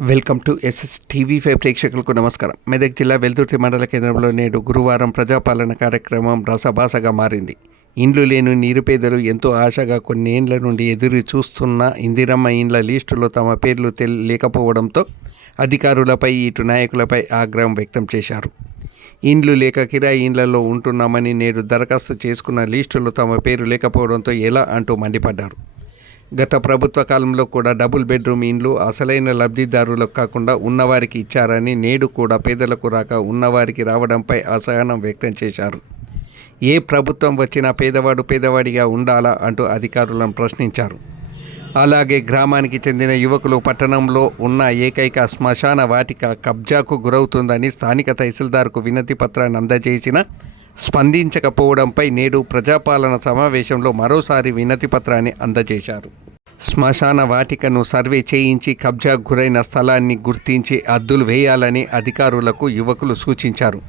Welcome to SSTV5 ప్రేక్షకులకు నమస్కారం. మెదక్ జిల్లా వెల్దుర్తి మండల కేంద్రంలో నేడు గురువారం ప్రజాపాలన కార్యక్రమం రసభాసగా మారింది. ఇండ్లు లేని నిరుపేదలు ఎంతో ఆశగా కొన్నేండ్ల నుండి ఎదురు చూస్తున్న ఇందిరమ్మ ఇండ్ల లిస్టులో తమ పేర్లు లేకపోవడంతో అధికారులపై ఇటు నాయకులపై ఆగ్రహం వ్యక్తం చేశారు. ఇండ్లు లేక కిరాయి ఇండ్లలో ఉంటున్నామని నేడు దరఖాస్తు చేసుకున్న లిస్టులో తమ పేరు లేకపోవడంతో ఎలా అంటూ మండిపడ్డారు. గత ప్రభుత్వ కాలంలో కూడా డబుల్ బెడ్రూమ్ ఇండ్లు అసలైన లబ్ధిదారులకు కాకుండా ఉన్నవారికి ఇచ్చారని, నేడు కూడా పేదలకు రాక ఉన్నవారికి రావడంపై అసహనం వ్యక్తం చేశారు. ఏ ప్రభుత్వం వచ్చినా పేదవాడు పేదవాడిగా ఉండాలా అంటూ అధికారులను ప్రశ్నించారు. అలాగే గ్రామానికి చెందిన యువకులు పట్టణంలో ఉన్న ఏకైక శ్మశాన వాటిక కబ్జాకు గురవుతుందని స్థానిక తహసీల్దార్కు వినతి పత్రాన్ని అందజేసిన స్పందించకపోవడంపై నేడు ప్రజాపాలన సమావేశంలో మరోసారి వినతి పత్రాన్ని అందజేశారు. శ్మశాన వాటికను సర్వే చేయించి కబ్జా గురైన స్థలాన్ని గుర్తించి అద్దులు వేయాలని అధికారులకు యువకులు సూచించారు.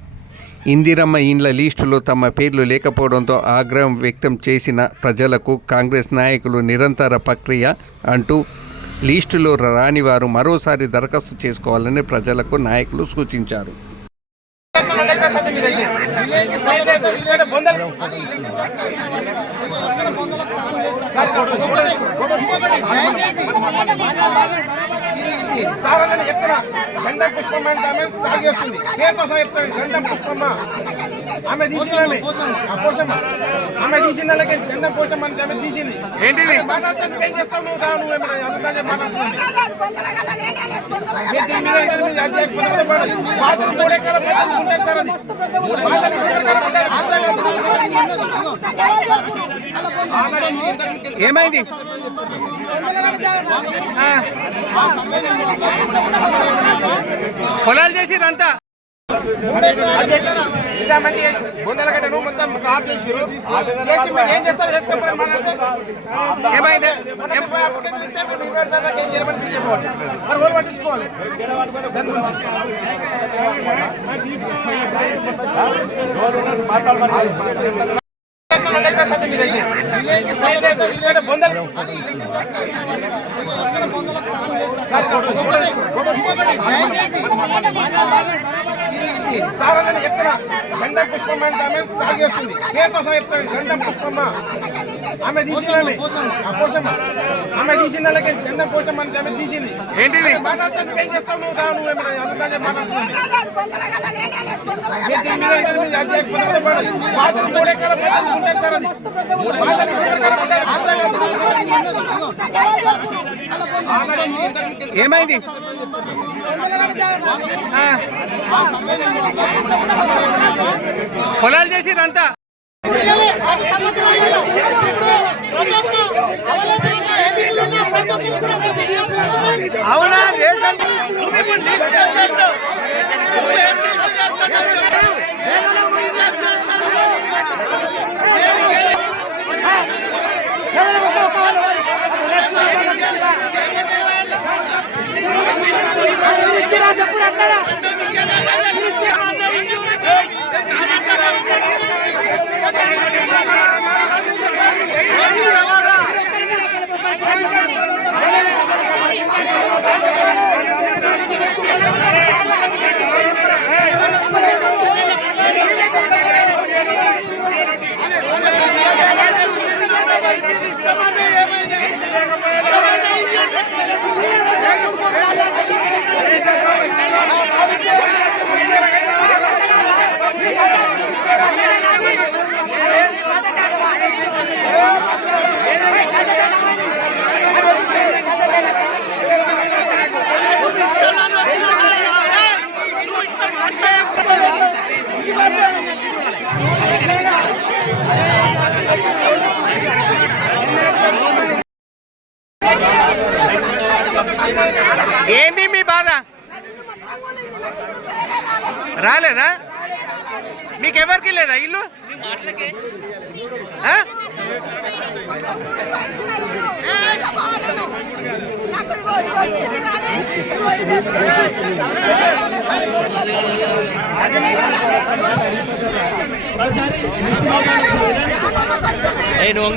ఇందిరమ్మ ఇండ్ల లిస్టులో తమ పేర్లు లేకపోవడంతో ఆగ్రహం వ్యక్తం చేసిన ప్రజలకు కాంగ్రెస్ నాయకులు నిరంతర ప్రక్రియ అంటూ లిస్టులో రాని వారు మరోసారి దరఖాస్తు చేసుకోవాలని ప్రజలకు నాయకులు సూచించారు. ఆమె తీసింది ఆమె తీసిన వాళ్ళకి గంధం పోషమని ఆమె తీసింది ఏంటి ఏం చేస్తావు నువ్వు ఏమైంది? పొలాలు చేసిరంతా బొందలగడ్డను మొత్తం సాఫ్ చేసిరు చేసి మీరు ఏం చేస్తారు ఏమైంది మరి ఓలు పట్టించుకోవాలి దాని గురించి చెప్తున్నా గంధం పుష్పమ్మ అంటే ఆమె తాగేస్తుంది పేరు కోసం చెప్తాను. గంధం పుష్పమ్మ ఆమె తీసిన పోషమ్మ ఆమె తీసిన వాళ్ళకి గంధం పోషమ్మ అంటే ఆమె తీసింది ఏంటి మాట్లాడుతుంది. ఏం చేస్తావు నువ్వు అందుకనే మాట్లాడుతుంది. ఏమైంది? పొలాలు చేసిరంతా అవునా? ఏంది మీ బాధ? రాలేదా? మీకెవరికి లేదా ఇల్లు? నువ్వు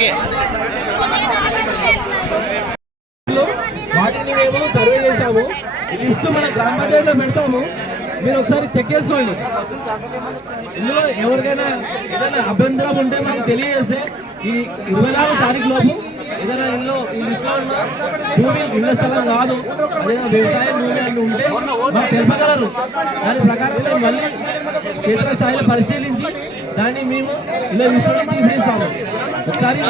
దీన్ని మేము సర్వే చేశాము. ఈ లిస్టు మన గ్రామ పంచాయతీలో పెడతాము, మీరు ఒకసారి చెక్ చేసుకోండి. ఇందులో ఎవరికైనా ఏదైనా అభ్యంతరం ఉంటే మాకు తెలియజేస్తే ఈ 24 తారీఖు లోపు ఏదైనా ఇల్లు ఈ లిస్టులో ఉన్న భూమి ఇళ్ల స్థలం కాదు, అదేదైనా వ్యవసాయ భూమి అని ఉంటే మాకు తెలపగలరు. దాని ప్రకారం మేము మళ్ళీ క్షేత్రస్థాయిలో పరిశీలించి దాన్ని మేము ఇలా లిస్టులో తీసేస్తాము. ఒకసారి